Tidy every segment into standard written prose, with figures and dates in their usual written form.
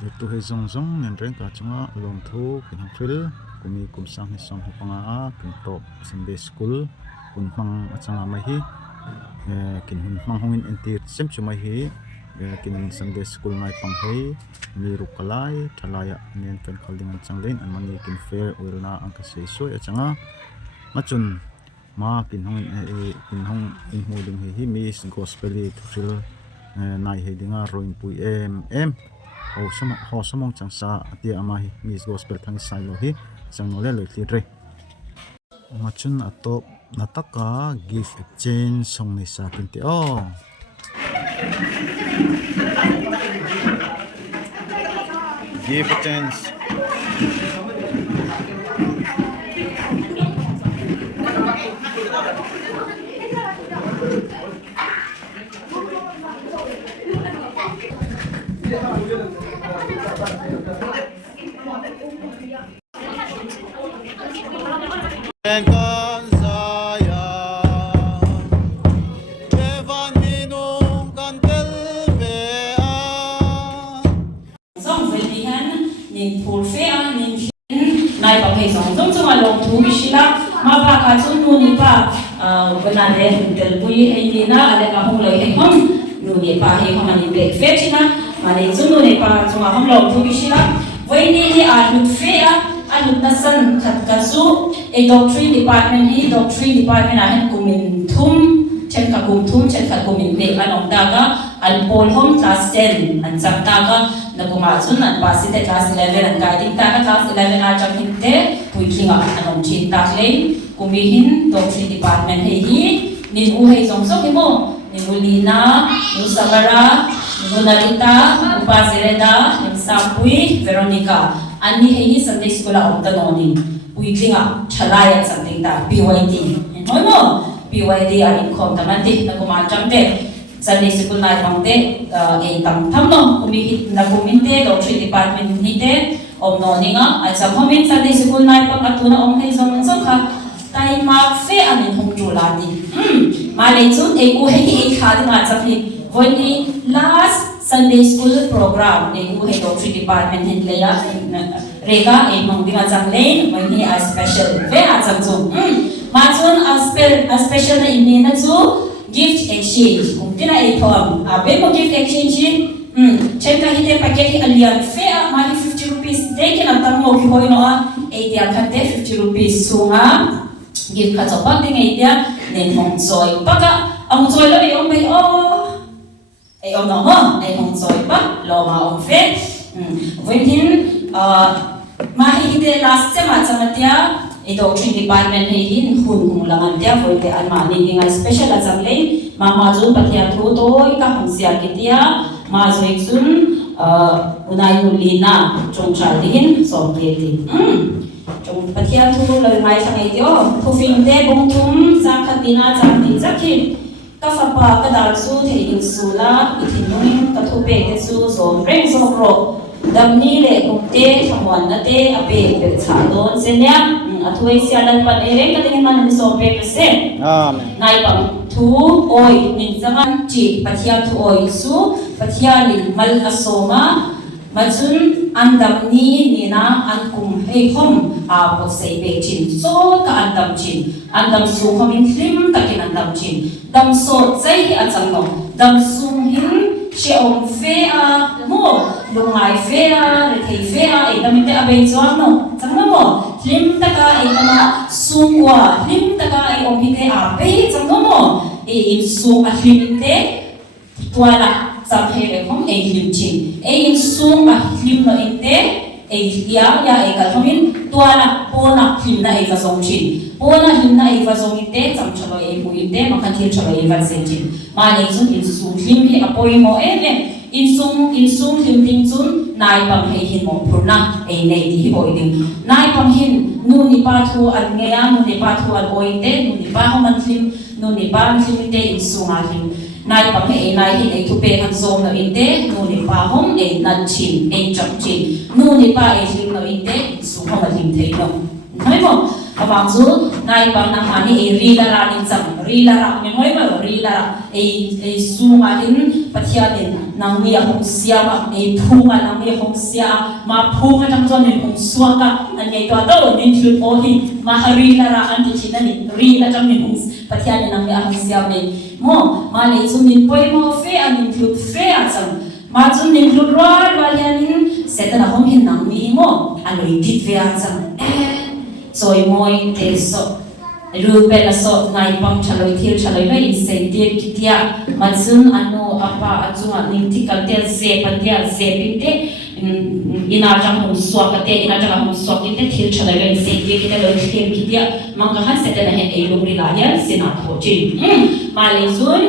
tu hei zong zong nen reng ka chunga long thu kin thil kumi kum sang ni som hu panga a kin top Sunday school kun mang achanga mai hi kin hun mang hongin entir sem chu mai hi kin Sunday school mai pang hei mi rukalai thalaya nen fen khalding changlein an mani kin fair oilna angka sei soi achanga machun ma kin hong in hu ding hi miss gospeli thil nai he dinga Roiinpui em ho somong changsa atia ama hi miss Gospelthangi sailo hi changno le loitli re machun atop nataka gift exchange song ni sa kinti gift exchange and con saya Evan minung kantel vea song phải đi hắn nên phù phê nên này bảo hay song trong along thu bisila mà ba cả chung nu ni pa cái này để tel bui hay đi na ale ka hong lấy hay hong nu ni pa hay hong anh break phê chi na mà nên chung nu ni pa chung hong long thu bisila vậy ni à lụt phê anh lụt na san khát cả su a doctrine department hi doctrine department ahen kumin thum chen ka kum thum chen ka kumin be anong daga al pol home class 10 an chak daga na kuma chun an pasite class 11 an guiding daga class 11 a chak hinte puitlinga anong chin tak lein kumihin doctrine department hi nin u hei song sok mo nin ulina nin samara nin narita upazireda nin sampui veronica ani hei Sunday school a omtanoni puitlinga thalaya something ta PYD noi mo PYD are income tamante na kumachamte Sunday school na pangte e tam thamno kumihit na kuminte doctrine department nite omnoni nga at sa comment Sunday school na pang atuna hei zong zong kha tai ma fe anin hong julani malay chun e ku hei e khadi nga chapni voni last Sunday school program e ku hei doctrine department hin leya rega e mong dinga janglein mai a special ve a changchung ma chun a special na inni na chu gift exchange kung tina e thom a be mo gift exchange chen ka hite packet hi alian fe a ma 50 rupees de kin am tam mo ki hoino a e dia khate 50 rupees sunga gift ka chopak ding e dia nen hong choi paka ang choi lo e om mai e om no ho e hong choi pa lo ma om fe when hin mahihite last se machamatia e doctrine department he hin hun langan tia voite almani ninga special azamle ma ju pathia thu toi ka hongsia kitia ma ju eksun unai ulina chongcha din sompleti chong pathia thu loi mai sangai tio thu fin de bong thum sa khatina chang tin zakhin ka fapa ka dal su the in sula ithinung ka thu pe te su som reng so ro damni le kumte thamwan na te ape pe cha don senya athuai sialan pan ere ka tingin man ni so pe se amen naipang thu oi nin zaman chi pathia thu oi su pathia ni mal asoma machun andamni nina ankum hei hom a po sei pe chin so ka andam su homin hlim takin andam chin dam so chai hi achangno dam sung hin she om fe a mo lungai fe a re fe a e damite abe chuang no changno mo hlim taka e kama sungwa hlim taka e om hite a pe changno mo e in su a hlimte tuala samhere khom e hlim chin e in sung a hlim no inte e ya e ka thomin tuala pona hlim na e ka song chin pona hlim na e ka song inte chamchalo e mu inte makhathil chalo e van sen chin ma nei sun in su hlim hi apoi mo e in sung hlim ting chun Naipang hei hin mo purna e nei di hi boi ding Naipang hin nu ni pa thu an ngeya nu ni pa thu an oite nu ni pa homan hlim nu ni pa hlim te in sunga hlim Naipang hei nai hin e thu pe han zom no inte nu ni pa hom e nan chin e chap chin nu ni pa e hlim no inte in sung hom hlim thei no noi mo abang zu Naipang na hani e rila ra nin chang rila ra ni hoi ma rila ra e sunga hin pathia din nang mi hong sia ma e phunga nang mi hong sia ma phunga tang chon ni hong suaka an nei to to nin thlut o hi ma hari la ra an ti china ni ri la tang ni hong pathian nang mi hong sia me mo ma le chu nin poi mo fe an nin thlut fe a chang ma chu nin thlut ro wa hianin setana hom hin nang mi mo an ri dit ve a chang soi moi te so Ruben so Naipang chaloi thil chaloi la incentive kitia matsun anu apa achunga nintikal tel se patia se pinte ina jang hum swakate ina jang hum swakite thil chaloi la incentive kita loi thil kitia mangkahan setana he ei lungri la ya sina thochi malezun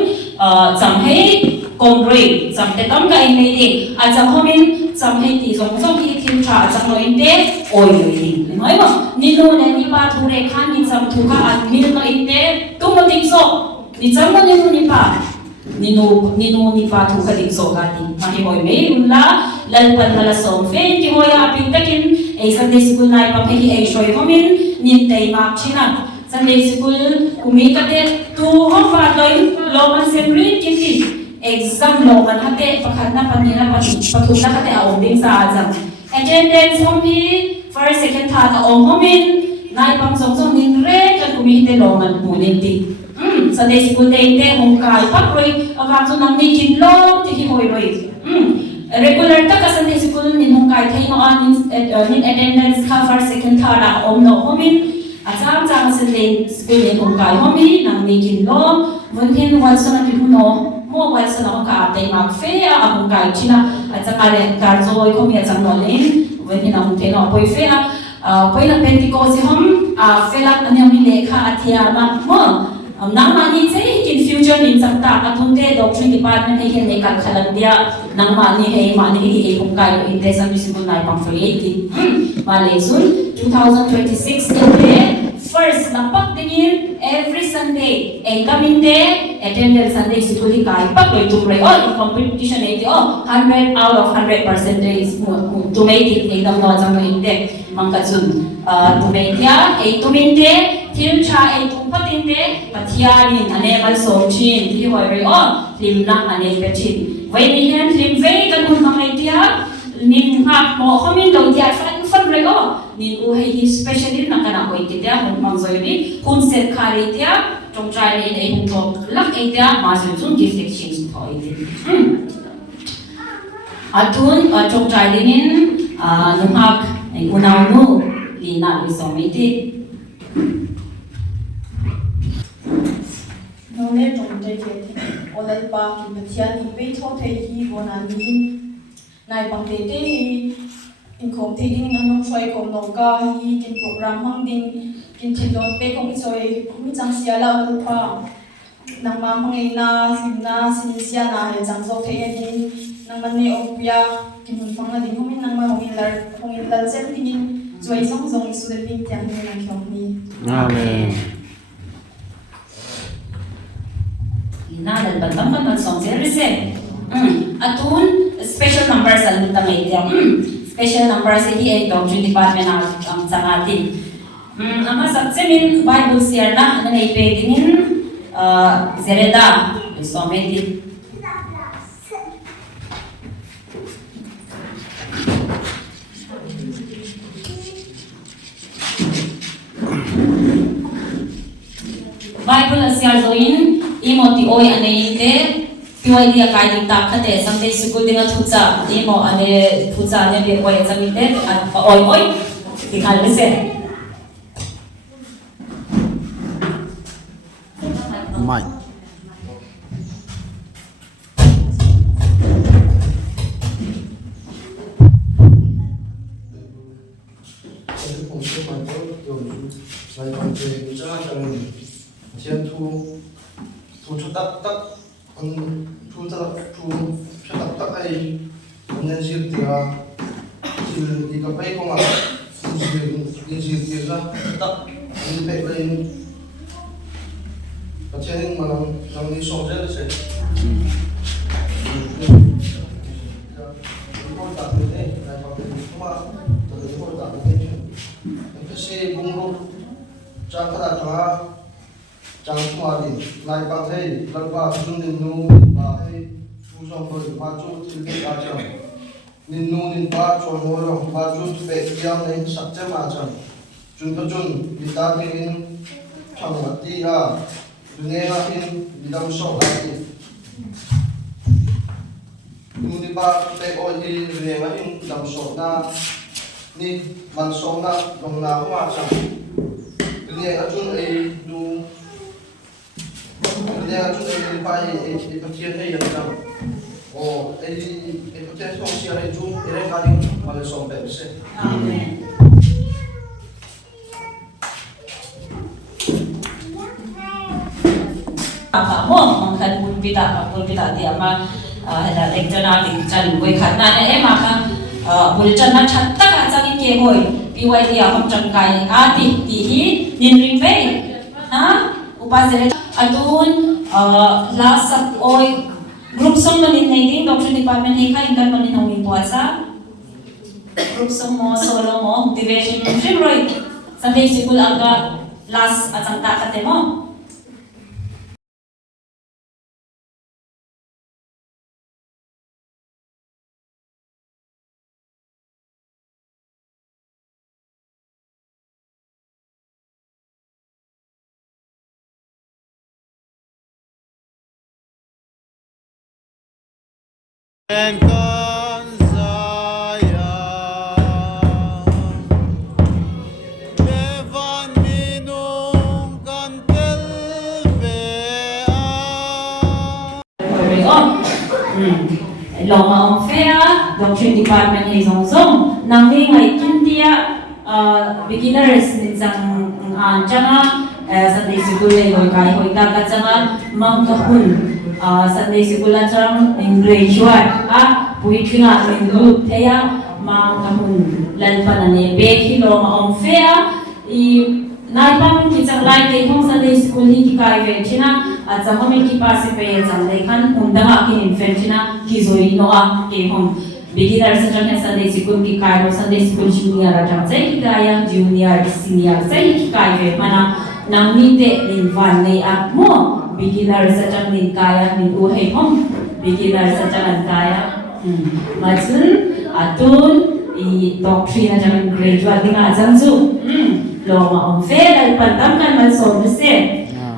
chamhei kongroi chamte tam ka in nei de a chamhomin chamhei ti song song ki thil tha chamloi te oi loi nói mà nino này ni ba thu re khan ni cham thu ka an mil ka ite tu mo ting so ni cham mo ni pa nino ni pa thu ka ding so ka ti ma ni boy me unla lal pan hala som fe ti hoya ping takin e Sunday school nai pa phi e shoi homin nin tei ma china Sunday school kumi ka te tu ho fa doi lo man semri ki ti exam lo man hate pakhat na panina pathu na hate a ding sa ajam attendance homi first second third om homin Naipang song nin re kan kumi te longan munin ti Sunday school day te hong kai pak roi awang chu nang ni kin lo ti hi hoi roi regular ta ka Sunday school nin hong kai thai no an nin attendance ka first second third om no homin achang Sunday school nin hong kai homi nang ni kin lo mun hin wan sana ti huno mo wan sana ka te mak fe a hong kai china achang ale kar zoi khomi achang no len wen hin hong te no poi fe a poi na Pentecost hom felak aniam ni lekha athia ma mo nang ma ni che kin future nin changta athunte doctrine department he hen nekal khalan dia nang ma ni he ma ni he hong kai lo inte sam bisibun nai pang free ma le sun 2026 inde first napak dingin every Sunday e kaminde attended Sunday school kai pak lo tu re all competition e 100 out of 100 percentage to make it ekdam no jang inte mangka chun to make ya e to minte thil cha e tu patinte pathiani ane mal so chin thi hoi re hlim na ane pe chin vai ni hen hlim ve kan hun mang ai tia nin ha mo khomin lo dia fan re nin u hei specially na kana hoi ti dia hun mang zoi ni hun set khari tia trong trai ni ei hun to lak ei tia ma su chun gift exchange thoi ti atun trong trai nin numhak ei unau nu lina li so mi ti nole trong te ke olal pa ki pathian ni pe tho the hi bona ni nai pang te te hi in khom te ding nan no choi kom no ka hi kin program hang ding kin thilon pe kong choi mi chang sia la lu pa nang ma mangai na sin sia na he chang zo the ni nang man ne opya kin hun pang na ding homin nang ma hongin lar chen ding choi song song isu de ping tiang ni na khom ni amen na dal bantam kan song se atun special numbers al tamay dia special numbers hi ay doctrine department ang sangatin ama saksemin bible share na nanay pe dinin zereda somedi Bible share zoin imoti oi anainte piwai dia kai ding tak khate Sunday school dinga thucha imo ane thucha ane be oi chamite oi dikhal se mai thu cho tắc thu cho tắc ai nên diệt thì thì cái bay không à diệt thì ra tắc đi bay lên và trên mà làm đi sổ rất là sẽ con tắc như thế này hoặc là không à từ con tắc như thế cái xe bung bung trang cái là chẳng qua đi lại bằng thế lần qua chung đừng nu và hay song tôi ba chú til cái ba chăng nin nu nin ba chọn ngồi rồi ba chú về tiang này sắp chém mà chăng chun có chun đi ta đi in thằng mặt đi à nghe là in đi đâm sâu lại đi nu đi ba về oi đi nghe là in đâm sâu na ni man sâu na đồng na không mà chăng nghe là chun ấy du nghe là chun ấy ba ấy có thiên hay là chăng o ấy có thiên không xia hay chun ấy cái gì mà là sòng bể sẽ Amen. Apa mo ang kan pulpita dia ma hela lecture na ting chan goi khat na ne ma ka bulchan na chat ta ka chang ke hoi PY dia hom chang kai a ti hi nin ring pe ha upasere atun last sap oi group song manin nei ding doctor department he khai kan manin hongin puasa group song mo solo mo division trim roi Sunday school aga last atang ta ka te mo En con sayang Devan minung kan telvea going on. Long on fair, doctrine department is on zone. Nang like India beginners in some changa Sunday school level kai hoi ta ka changa mang ka hun Sunday school chang in grade 1 pui thinga in group theya mang ka hun lan panane be ki long on fair I Naipang ki chang lai te hong Sunday school hi ki kai ve china a chang home ki pa se pe chang le khan undanga ki infant china ki zoi no a ke hong beginner sa chang Sunday school ki kai no Sunday school junior a chang chai ki kai junior senior chai ki kai ve mana nang mi te nin van nei a mo beginner sa chang nin kai nin u hei hong beginner sa chang kai ma chun atun I doctrine chang grade 1 dinga chang zu Loma on fair al pantam kan man so se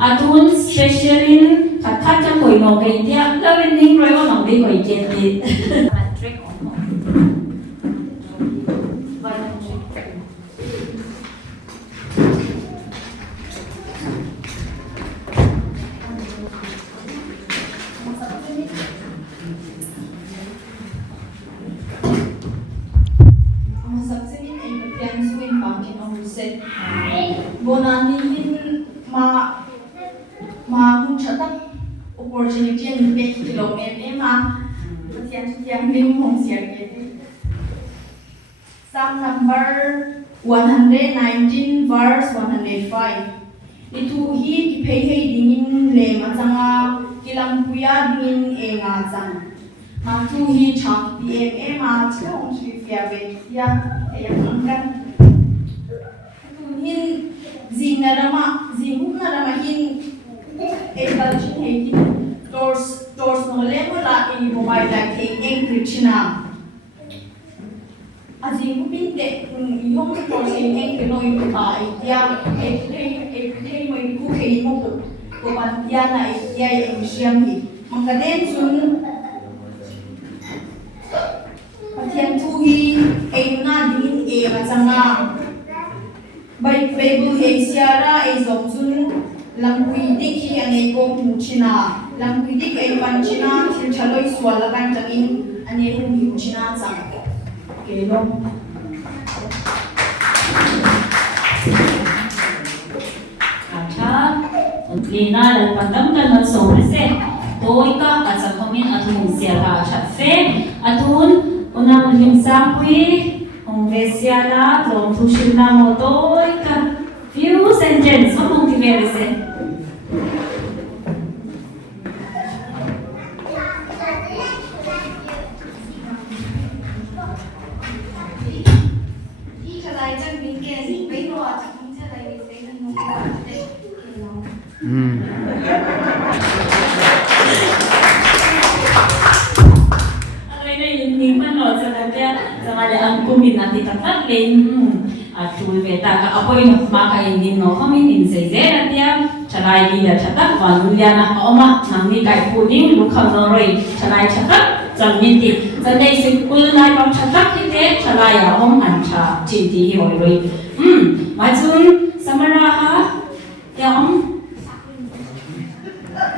atun specialin khat kan koi no kai dia lawen ning roi wa nang dei koi ken ti trick on Bonani hin ma hun chatak opportunity and pay kilometer ma yang hlim hong sia ke Psalm number 119 verse 105 itu hi ki phei hei dingin le ma changa kilam puya dingin e nga chang ma tu hi chak pm ma chong chi fia ve ya yang kan hin zingnarama hin ebalchin hekin tors no lemola in mobile like eng krichina azing pinte ihom tors eng no in pa idea e mo ku ke mo ko pan dia na idea eng siam hi mangkaden sun pathian tu hi eng na din e machanga Bible Hesiara is obsun langpuidik hi ane ko muchina langpuidik ay panchina til chaloy swalakan tangin ane ko muchina sang kelong acha lina lan pandam kan man so se toy ka acha komin atun sia ka acha fe atun unang himsam pui Vesiala, long thushina motoika, few sentences, vamos ver esse. kumin nanti tatlat len atul beta ka apoi no maka indin no hamin in seize atia chalai di da chatak vanulia na oma nangni kai puning lukham no roi chalai chatak jamniti Sunday school Naipang chatak hite chalai ya hom ancha chinti hi hoi roi majun samaraha yang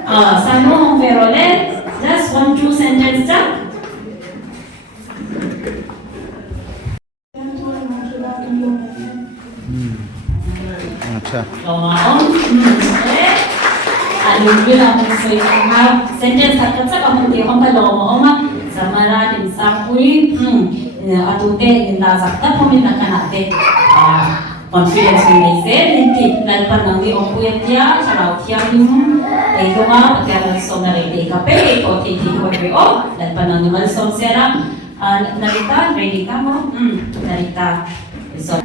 Sano hong verole just 1-2 sentence ja अच्छा Lomaong alun bilang sesuai dengan sentence takkan sa kamu dia hong kalau mau samara din sapui atute din lazakta peminta kanate confidence ni se ninti dan panangi opuetia sarau tiang itu mah pakai sonare de kape ko titi ko dan panangi mal som sera narita ready kamu narita so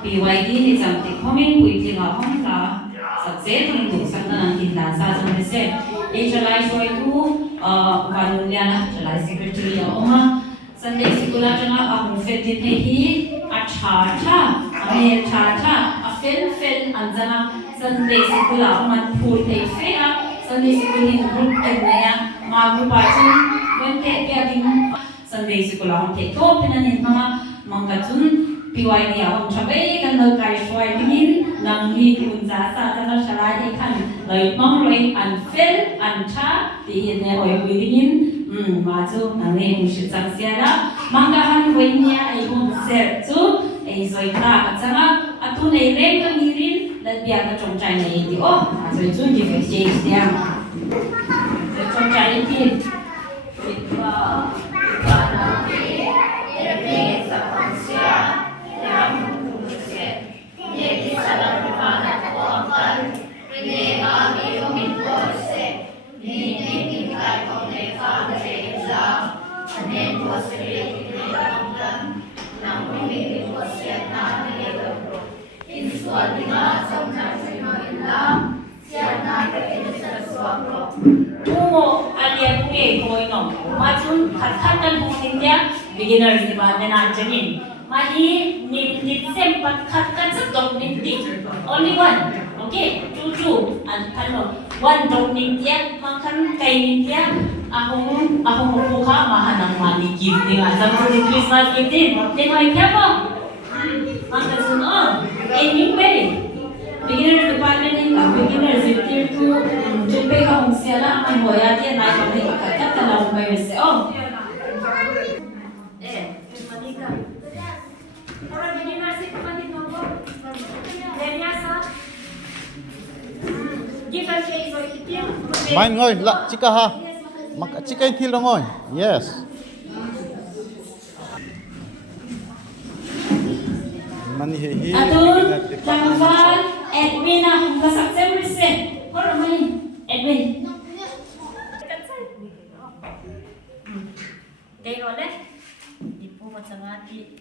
BYD ni jamtik homin puiti la homla sakse tung tu sakna nang kinda sa jamne se e chalai shoi tu valunya na chalai secretary ya oma Sunday school jana ahum fetin hi acha ame cha a fel anjana Sunday school oma phul thei fe a Sunday school in group naya ma group achin wente pya ding Sunday school ahum thei to penan in manga mangka chun PY เนี่ยผมชอบกันเลยไก่ช่วยดิ้นนังมีอุ่นจ้าซาจะมาชลายให้ขันเลยมองเลยอันเฟลอันชาที่เห็นเนี่ยโอ้ยวิดิ้นมาจูนั่นเองมุชิจังเสียละมังกะฮันวิญญาไอ้หุ่นเสร็จจูไอ้สวยตาจังอ่ะอัตุในเร่งกันยิรินและเบียร์ก็จงใจในที่โอ้สวยจูดีเฟสเจสเดียมจงใจที่คิดว่าbeginners di ba na nandiyan mahi nit sempat kat sa dog nit only one okay two one dog nit yan makan kay nit yan akong buka mahanang money gift nga sa Christmas gift din may kaya maka suno anyway beginners department ni beginners tier 2 jumpe ka kung sila ang hoya yan ay pagkakat ka lang may se Main ngồi lạ chika ha. Mak chika in thil ngồi. Yes. Mani hi. Atun tanggal Edwin ang kasaksen reset. Ora main Edwin. Kay role. Ipo matsangati.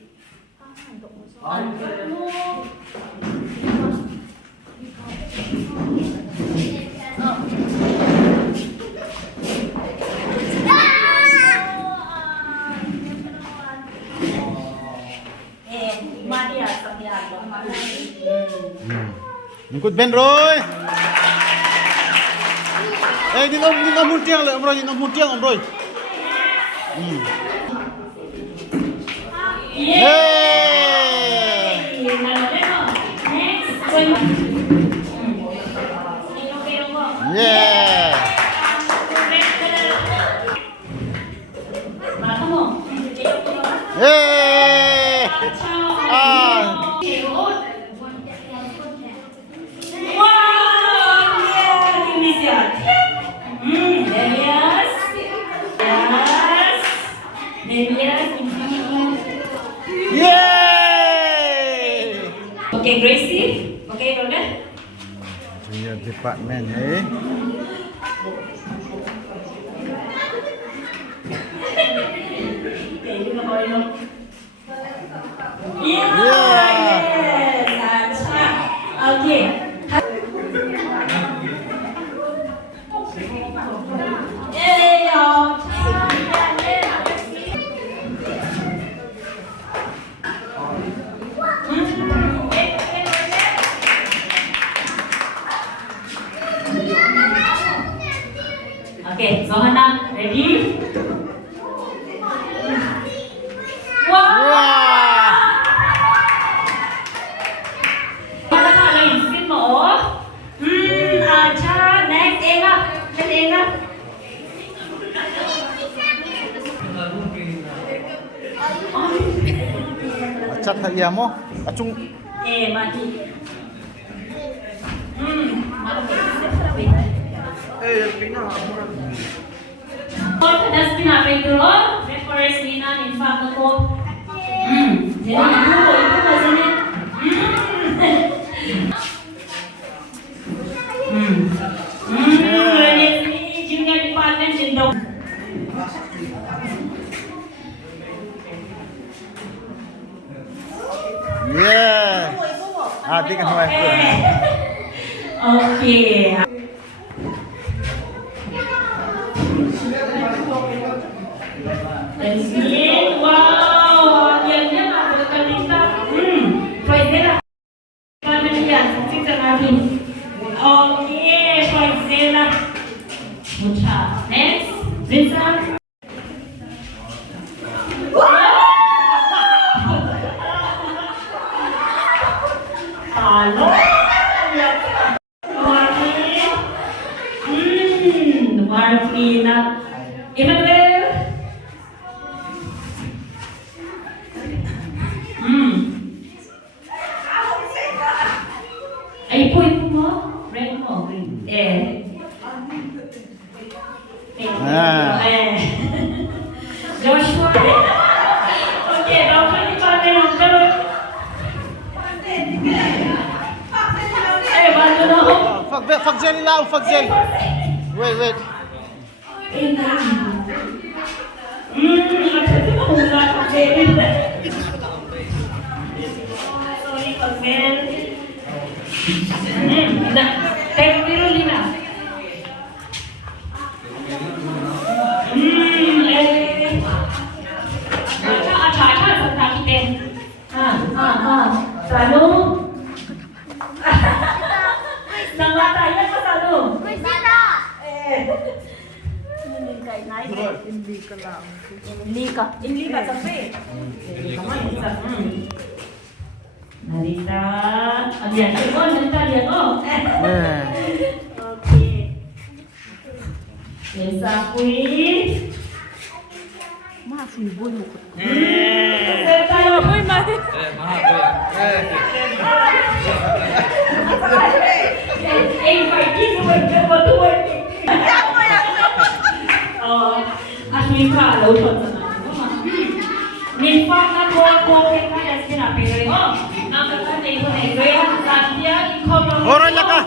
Ngikut Ben Roy. Di nom muntiang le Roy, nom muntiang Roy. Yeah. Hey. Okay, Gracie. Okay, Roland. Junior department eh. Okay. Okay, so Hannah, ready? Wow! Hannah ka lang yung skin mo, oh. Acha, next, Eva. Next, Eva. Achat haya mo. Acung. Mati. Pedas pinapay dulu, reference Lina infak ako. Jadi ibu bahasanya. Ini junior department jendong. Yeah. Di kan hoy. Okay. Wow, akhirnya ada kalita. Poizela. Kami lihat, kita lagi. Okay, poizela. Mucha. Next, Vincent. Martina, Emmanuel. Ay, point mo? Red mo? Green. Joshua. Okay, dapat dipakai number. Bantu dong. Fak gel lang, fak gel. Wait. Sorry, Pagmel. Kayak biru Lina. Acha, sebentar kita. Selalu. Nama saya apa selalu? Imli ka sampai. Narita, lihat oh, narita lihat oh. Oke. Desa kui. Masih boy mo. Tayo boy mas. Fighting buat asli kalau Naipang na ko kaya sila pero ang kanya ito ay kaya sabiya Horan na ka.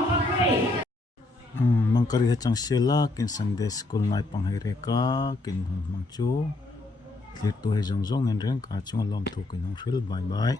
Mangkarihat sang sila kin Sunday school Naipang Hireka kin mangchu. Clear to he zong zong and ren ka chung alom to kin hong bye bye.